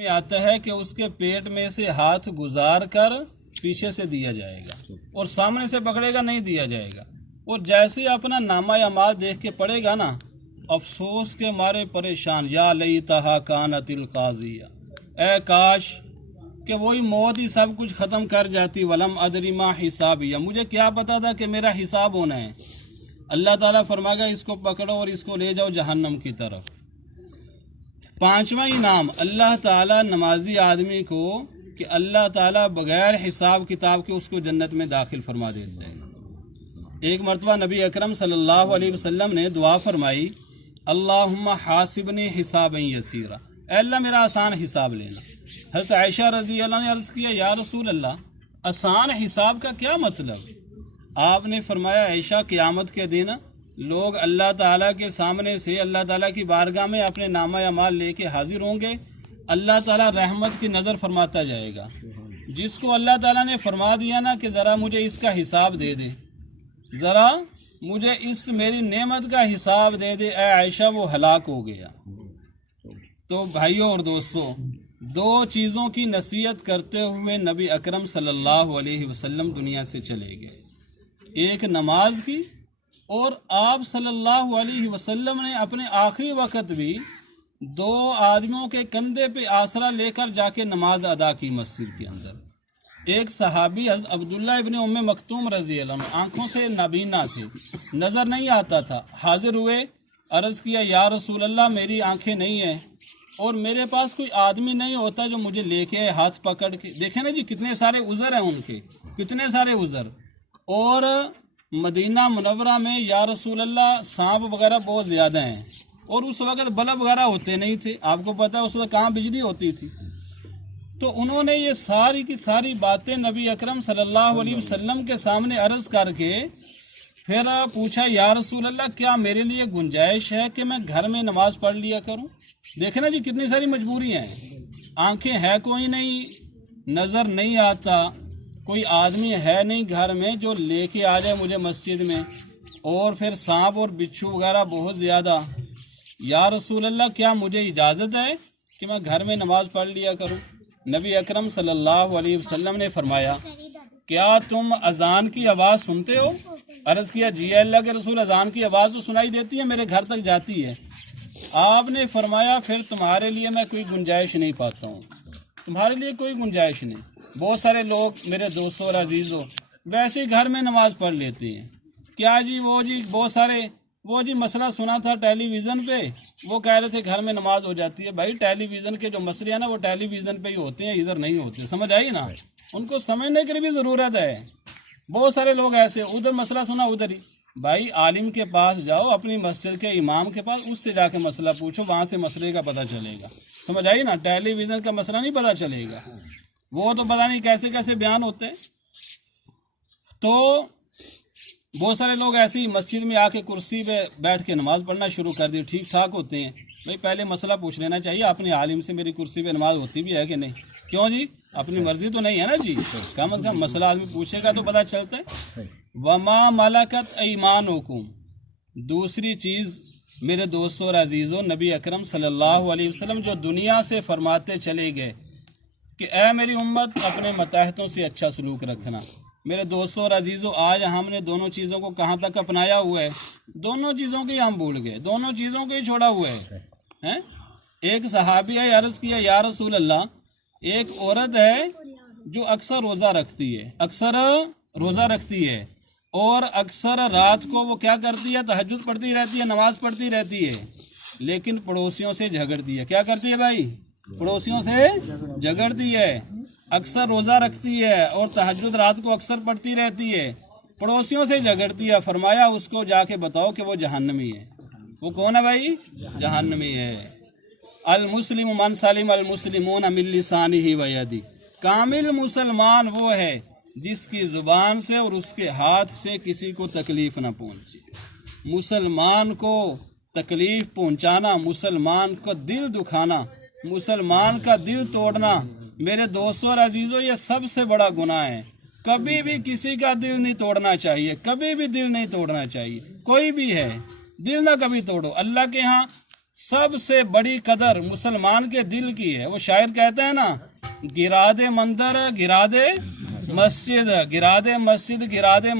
میں آتا ہے کہ اس کے پیٹ میں سے ہاتھ گزار کر پیچھے سے دیا جائے گا اور سامنے سے پکڑے گا نہیں دیا جائے گا، اور جیسے اپنا نامہ اعمال دیکھ کے پڑھے گا نا، افسوس کے مارے پریشان، یا لیتہا کانت القاضیہ، اے کاش کہ وہی موت ہی سب کچھ ختم کر جاتی، ولم ادری ما حسابیہ، مجھے کیا پتا تھا کہ میرا حساب ہونا ہے۔ اللہ تعالیٰ فرمائے گا اس کو پکڑو اور اس کو لے جاؤ جہنم کی طرف۔ پانچواں انعام اللہ تعالیٰ نمازی آدمی کو کہ اللہ تعالیٰ بغیر حساب کتاب کے اس کو جنت میں داخل فرما دیتے ہیں۔ ایک مرتبہ نبی اکرم صلی اللہ علیہ وسلم نے دعا فرمائی، اللہم حاسبنی حسابا یسیرا، اے اللہ میرا آسان حساب لینا۔ حضرت عائشہ رضی اللہ عنہ نے عرض کیا، یا رسول اللہ آسان حساب کا کیا مطلب؟ آپ نے فرمایا، عائشہ قیامت کے دن لوگ اللہ تعالیٰ کے سامنے سے اللہ تعالیٰ کی بارگاہ میں اپنے نامہ اعمال لے کے حاضر ہوں گے، اللہ تعالیٰ رحمت کی نظر فرماتا جائے گا۔ جس کو اللہ تعالیٰ نے فرما دیا نا کہ ذرا مجھے اس کا حساب دے دے، ذرا مجھے اس میری نعمت کا حساب دے دے، اے عائشہ وہ ہلاک ہو گیا۔ تو بھائیوں اور دوستوں، دو چیزوں کی نصیحت کرتے ہوئے نبی اکرم صلی اللہ علیہ وسلم دنیا سے چلے گئے، ایک نماز کی، اور آپ صلی اللہ علیہ وسلم نے اپنے آخری وقت بھی دو آدمیوں کے کندھے پہ آسرا لے کر جا کے نماز ادا کی مسجد کے اندر۔ ایک صحابی حضرت عبداللہ ابن ام مکتوم رضی اللہ عنہ آنکھوں سے نابینا تھے، نظر نہیں آتا تھا، حاضر ہوئے، عرض کیا، یا رسول اللہ میری آنکھیں نہیں ہیں اور میرے پاس کوئی آدمی نہیں ہوتا جو مجھے لے کے ہاتھ پکڑ کے، دیکھیں نا جی کتنے سارے عذر ہیں ان کے، کتنے سارے عذر، اور مدینہ منورہ میں یا رسول اللہ سانپ وغیرہ بہت زیادہ ہیں، اور اس وقت بلب وغیرہ ہوتے نہیں تھے، آپ کو پتہ ہے اس وقت کہاں بجلی ہوتی تھی۔ تو انہوں نے یہ ساری کی ساری باتیں نبی اکرم صلی اللہ علیہ وسلم کے سامنے عرض کر کے پھر پوچھا، یا رسول اللہ کیا میرے لیے گنجائش ہے کہ میں گھر میں نماز پڑھ لیا کروں؟ دیکھیں نا جی کتنی ساری مجبوریاں ہیں، آنکھیں ہے کوئی نہیں، نظر نہیں آتا، کوئی آدمی ہے نہیں گھر میں جو لے کے آ جائے مجھے مسجد میں، اور پھر سانپ اور بچھو وغیرہ بہت زیادہ، یا رسول اللہ کیا مجھے اجازت ہے کہ میں گھر میں نماز پڑھ لیا کروں؟ نبی اکرم صلی اللہ علیہ وسلم نے فرمایا، کیا تم اذان کی آواز سنتے ہو؟ عرض کیا، جی اللہ کے رسول اذان کی آواز تو سنائی دیتی ہے، میرے گھر تک جاتی ہے۔ آپ نے فرمایا، پھر تمہارے لیے میں کوئی گنجائش نہیں پاتا ہوں، تمہارے لیے کوئی گنجائش نہیں۔ بہت سارے لوگ میرے دوستوں اور عزیزوں ویسے ہی گھر میں نماز پڑھ لیتے ہیں، کیا جی وہ جی بہت سارے وہ جی مسئلہ سنا تھا ٹیلی ویژن پہ، وہ کہہ رہے تھے گھر میں نماز ہو جاتی ہے۔ بھائی ٹیلی ویژن کے جو مسئلے ہیں نا وہ ٹیلی ویژن پہ ہی ہوتے ہیں، ادھر نہیں ہوتے، سمجھ آئی نا؟ ان کو سمجھنے کی بھی ضرورت ہے۔ بہت سارے لوگ ایسے ادھر مسئلہ سنا ادھر ہی، بھائی عالم کے پاس جاؤ، اپنی مسجد کے امام کے پاس، اس سے جا کے مسئلہ پوچھو، وہاں سے مسئلے کا پتہ چلے گا، سمجھ آئی نا؟ ٹیلی ویژن کا مسئلہ نہیں پتہ چلے گا، وہ تو پتہ نہیں کیسے کیسے بیان ہوتے ہیں۔ تو بہت سارے لوگ ایسے ہی مسجد میں آ کے کرسی پہ بیٹھ کے نماز پڑھنا شروع کر دی، ٹھیک ٹھاک ہوتے ہیں، بھائی پہلے مسئلہ پوچھ لینا چاہیے اپنے عالم سے، میری کرسی پہ نماز ہوتی بھی ہے کہ نہیں؟ کیوں جی؟ اپنی مرضی تو نہیں ہے نا جی، کم از کم مسئلہ آدمی پوچھے گا تو پتہ چلتا ہے۔ وما ملکت ایمانکم، دوسری چیز میرے دوستوں اور عزیزوں، نبی اکرم صلی اللہ علیہ وسلم جو دنیا سے فرماتے چلے گئے کہ اے میری امت اپنے ماتحتوں سے اچھا سلوک رکھنا۔ میرے دوستوں اور عزیزوں، آج ہم نے دونوں چیزوں کو کہاں تک اپنایا ہوا ہے؟ دونوں چیزوں کو ہی ہم بھول گئے، دونوں چیزوں کو ہی چھوڑا ہوا ہے۔ ایک صحابی ہے، عرض کیا، یا رسول اللہ ایک عورت ہے جو اکثر روزہ رکھتی ہے اور اکثر رات کو وہ کیا کرتی ہے؟ تہجد پڑھتی رہتی ہے، نماز پڑھتی رہتی ہے، لیکن پڑوسیوں سے جھگڑتی ہے۔ کیا کرتی ہے بھائی؟ پڑوسیوں سے جھگڑتی ہے، اکثر روزہ رکھتی ہے اور تہجد رات کو اکثر پڑھتی رہتی ہے، پڑوسیوں سے جھگڑتی ہے۔ فرمایا اس کو جا کے بتاؤ کہ وہ جہنمی ہے۔ وہ کون ہے بھائی؟ جہنمی ہے۔ المسلم من سلم المسلمون من لسانہ و یدہ، کامل مسلمان وہ ہے جس کی زبان سے اور اس کے ہاتھ سے کسی کو تکلیف نہ پہنچے۔ مسلمان کو تکلیف پہنچانا، مسلمان کو دل دکھانا، مسلمان کا دل توڑنا، میرے دوستوں اور عزیزوں یہ سب سے بڑا گناہ ہے۔ کبھی بھی کسی کا دل نہیں توڑنا چاہیے، کبھی بھی دل نہیں توڑنا چاہیے، کوئی بھی ہے، دل نہ کبھی توڑو۔ اللہ کے ہاں سب سے بڑی قدر مسلمان کے دل کی ہے. وہ شاعر کہتے ہیں نا، گرا دے مندر گرا دے مسجد، گرا دے مسجد گرا دے